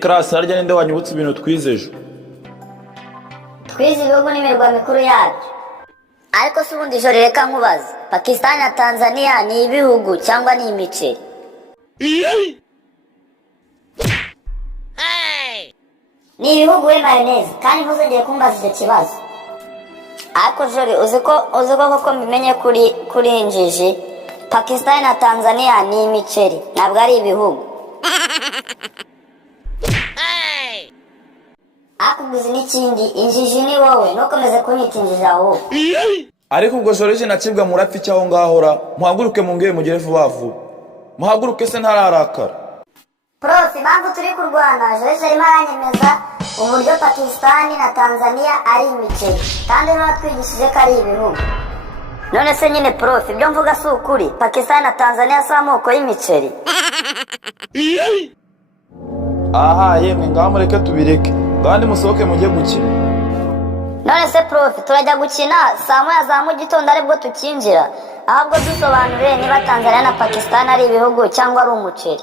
Class harya ninde wanyibutse ibintu twize ejo? Twize ibihugu n'imirwa mikuru yabyo. Ariko si ubundi ijoro reka nkubaza, Pakistan na Tanzania ni ibihugu cyangwa ni imiceri? Ni ibihugu we mayoneze, kandi ntuzongeye kumbaza icyo kibazo. Ariko jori uziko koko mbimenye kuri injiji, Pakistan na Tanzania ni imiceri, ntabwo ari ibihugu. Akuguzi n'ikindi, injiji ni wowe, ntukomeze kunyita injiji aho. Ariko ubwo Joriji nakibwa murapfa icyaho ngahora, muhaguruke mungire mugire vuba vuba. Muhaguruke se ntararakara. Prof, impamvu turi kurwana, Joriji arimo aranyemeza uburyo Pakistan na Tanzania ari imiceri, kandi n'abatwigishije ko ari ibihugu. None se nyine Prof, ibyo mvuga si ukuri, Pakistan na Tanzania si amoko y'imiceri? Aha yemwe ngaho mureke tubireke, kandi musohoke mujye gukina. None se Prof, turajya gukina saa moya za mu gitondo aribwo tukinjira, ahubwo dusobanure niba Tanzania na Pakistan ari ibihugu cyangwa ari umuceri.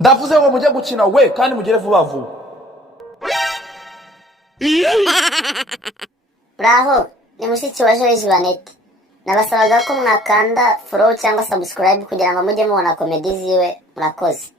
Ndavuze ngo mujye gukina we, kandi mugire vuba vuba. Bravo, ni mushiki wa Joriji Banete. Nabasabaga ko mwakanda follow cyangwa subscribe kugira ngo mujye mubona komedi ziwe. Murakoze.